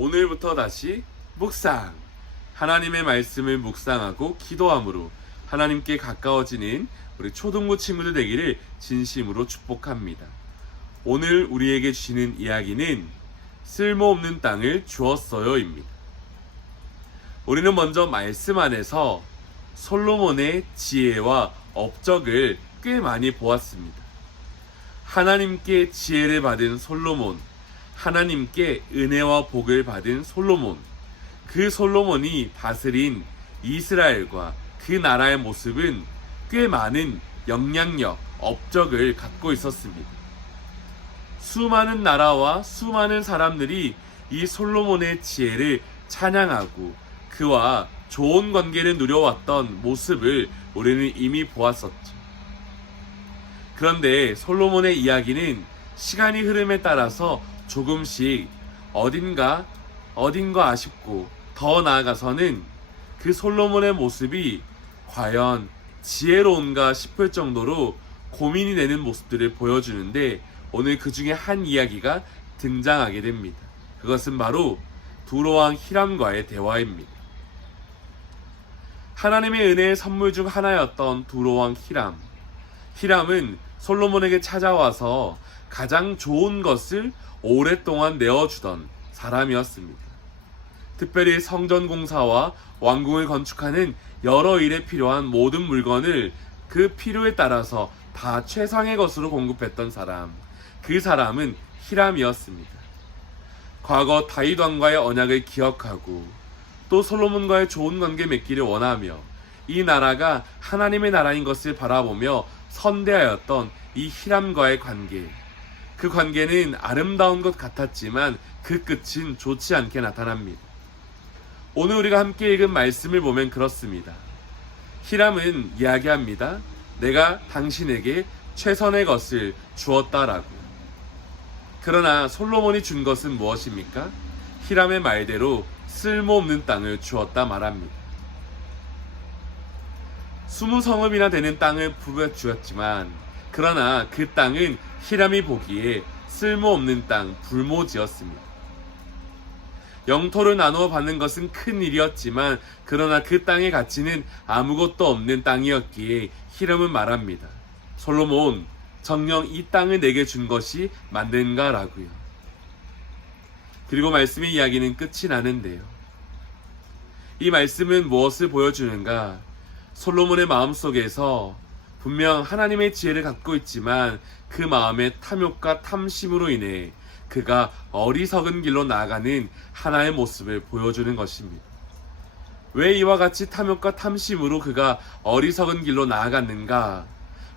오늘부터 다시 묵상. 하나님의 말씀을 묵상하고 기도함으로 하나님께 가까워지는 우리 초등부 친구들 되기를 진심으로 축복합니다. 오늘 우리에게 주시는 이야기는 쓸모없는 땅을 주었어요입니다. 우리는 먼저 말씀 안에서 솔로몬의 지혜와 업적을 꽤 많이 보았습니다. 하나님께 지혜를 받은 솔로몬, 하나님께 은혜와 복을 받은 솔로몬, 그 솔로몬이 다스린 이스라엘과 그 나라의 모습은 꽤 많은 영향력, 업적을 갖고 있었습니다. 수많은 나라와 수많은 사람들이 이 솔로몬의 지혜를 찬양하고 그와 좋은 관계를 누려왔던 모습을 우리는 이미 보았었죠. 그런데 솔로몬의 이야기는 시간이 흐름에 따라서 조금씩 어딘가 어딘가 아쉽고 더 나아가서는 그 솔로몬의 모습이 과연 지혜로운가 싶을 정도로 고민이 되는 모습들을 보여주는데 오늘 그 중에 한 이야기가 등장하게 됩니다. 그것은 바로 두로왕 히람과의 대화입니다. 하나님의 은혜의 선물 중 하나였던 두로왕 히람. 히람은 솔로몬에게 찾아와서 가장 좋은 것을 오랫동안 내어주던 사람이었습니다. 특별히 성전 공사와 왕궁을 건축하는 여러 일에 필요한 모든 물건을 그 필요에 따라서 다 최상의 것으로 공급했던 사람. 그 사람은 히람이었습니다. 과거 다윗 왕과의 언약을 기억하고 또 솔로몬과의 좋은 관계 맺기를 원하며 이 나라가 하나님의 나라인 것을 바라보며 선대하였던 이 히람과의 관계. 그 관계는 아름다운 것 같았지만 그 끝은 좋지 않게 나타납니다. 오늘 우리가 함께 읽은 말씀을 보면 그렇습니다. 히람은 이야기합니다. 내가 당신에게 최선의 것을 주었다라고. 그러나 솔로몬이 준 것은 무엇입니까? 히람의 말대로 쓸모없는 땅을 주었다 말합니다. 스무 성읍이나 되는 땅을 부여 주었지만 그러나 그 땅은 히람이 보기에 쓸모없는 땅 불모지였습니다. 영토를 나누어 받는 것은 큰 일이었지만 그러나 그 땅의 가치는 아무것도 없는 땅이었기에 히람은 말합니다. 솔로몬 정녕 이 땅을 내게 준 것이 맞는가라고요. 그리고 말씀의 이야기는 끝이 나는데요. 이 말씀은 무엇을 보여주는가? 솔로몬의 마음 속에서 분명 하나님의 지혜를 갖고 있지만 그 마음의 탐욕과 탐심으로 인해 그가 어리석은 길로 나아가는 하나의 모습을 보여주는 것입니다. 왜 이와 같이 탐욕과 탐심으로 그가 어리석은 길로 나아갔는가?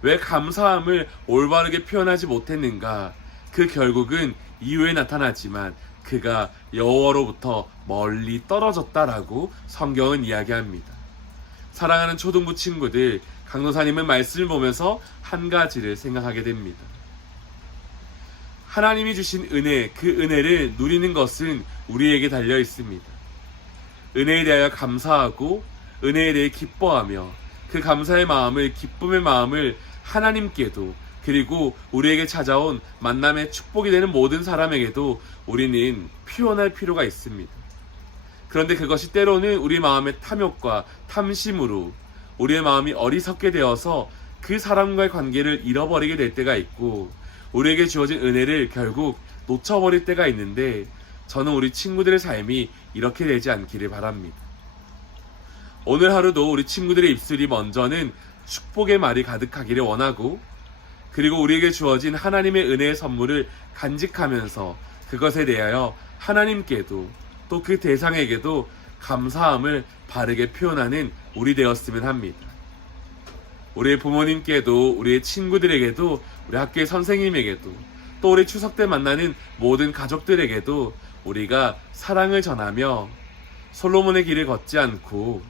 왜 감사함을 올바르게 표현하지 못했는가? 그 결국은 이후에 나타나지만 그가 여호와로부터 멀리 떨어졌다라고 성경은 이야기합니다. 사랑하는 초등부 친구들, 강도사님은 말씀을 보면서 한 가지를 생각하게 됩니다. 하나님이 주신 은혜, 그 은혜를 누리는 것은 우리에게 달려 있습니다. 은혜에 대하여 감사하고 은혜에 대해 기뻐하며 그 감사의 마음을, 기쁨의 마음을 하나님께도 그리고 우리에게 찾아온 만남의 축복이 되는 모든 사람에게도 우리는 표현할 필요가 있습니다. 그런데 그것이 때로는 우리 마음의 탐욕과 탐심으로 우리의 마음이 어리석게 되어서 그 사람과의 관계를 잃어버리게 될 때가 있고 우리에게 주어진 은혜를 결국 놓쳐버릴 때가 있는데 저는 우리 친구들의 삶이 이렇게 되지 않기를 바랍니다. 오늘 하루도 우리 친구들의 입술이 먼저는 축복의 말이 가득하기를 원하고 그리고 우리에게 주어진 하나님의 은혜의 선물을 간직하면서 그것에 대하여 하나님께도 또 그 대상에게도 감사함을 바르게 표현하는 우리 되었으면 합니다. 우리의 부모님께도 우리의 친구들에게도 우리 학교의 선생님에게도 또 우리 추석 때 만나는 모든 가족들에게도 우리가 사랑을 전하며 솔로몬의 길을 걷지 않고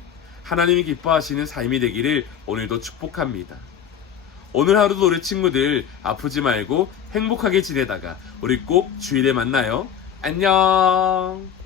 하나님이 기뻐하시는 삶이 되기를 오늘도 축복합니다. 오늘 하루도 우리 친구들 아프지 말고 행복하게 지내다가 우리 꼭 주일에 만나요. 안녕!